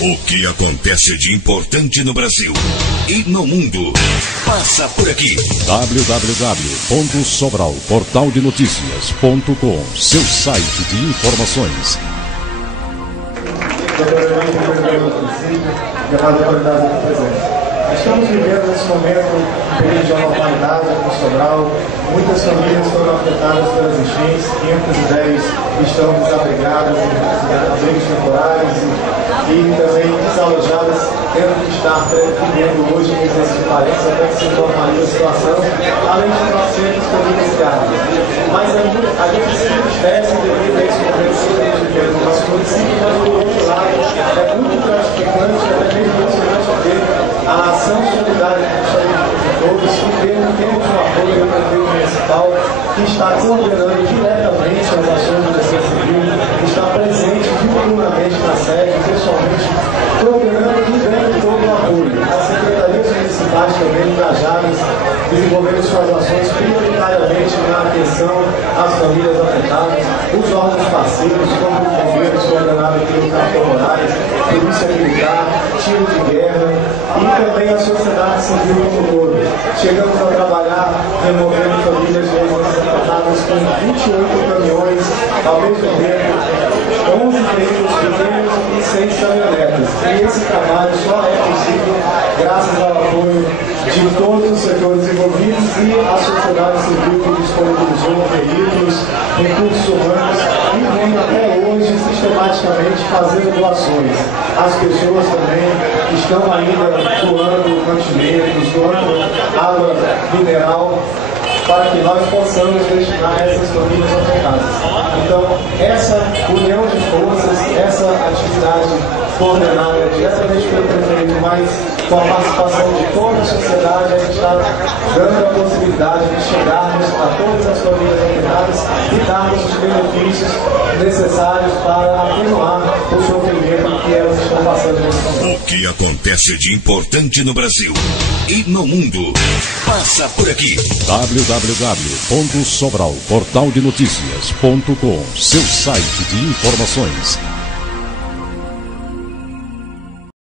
O que acontece de importante no Brasil e no mundo passa por aqui. www.sobralportaldenoticias.com, seu site de informações. Estamos vivendo nesse momento um período de anormalidade aqui em Sobral. Muitas famílias foram afetadas pelas enchentes, 510 estão desabrigadas em abrigos temporários e também desalojadas, tendo que estar vivendo hoje em esses parentes até que se normalize a situação, além de 900 famílias criadas. Mas a gente se esquece devido a esse momento que estamos vivendo no nosso município, mas por outro lado é muito gratificante, até mesmo emocionante ver a ação solidária que está de todos, e temos um apoio do prefeito municipal que está coordenando diretamente as ações do Defesa Civil, que está presente diuturnamente na sede, pessoalmente coordenando e dando todo o apoio. As secretarias municipais também engajadas, desenvolvendo suas ações prioritariamente na atenção às famílias afetadas, os órgãos parceiros, como o governo coordenado pelo Capitão Moraes, Polícia Militar, tiro de guerra, e também a sociedade civil como um todo. Chegamos a trabalhar removendo famílias afetadas com 28 caminhões, ao mesmo tempo, 11 veículos pequenos e 6 caminhonetas. E esse trabalho só é possível graças ao apoio de todos os setores envolvidos e a sociedade civil que disponibilizou veículos, recursos humanos e vem até hoje sistematicamente fazendo doações. As pessoas também estão ainda doando mantimentos, doando água mineral para que nós possamos destinar essas famílias afetadas. Então, essa união de forças, essa atividade coordenada diretamente pelo prefeito, mas com a participação de toda a sociedade, a gente está dando a possibilidade de chegarmos a todas as famílias afetadas e darmos os benefícios necessários para atenuar o sofrimento que elas estão passando nesse momento. O que acontece de importante no Brasil e no mundo passa por aqui. www.sobralportaldenoticias.com, seu site de informações.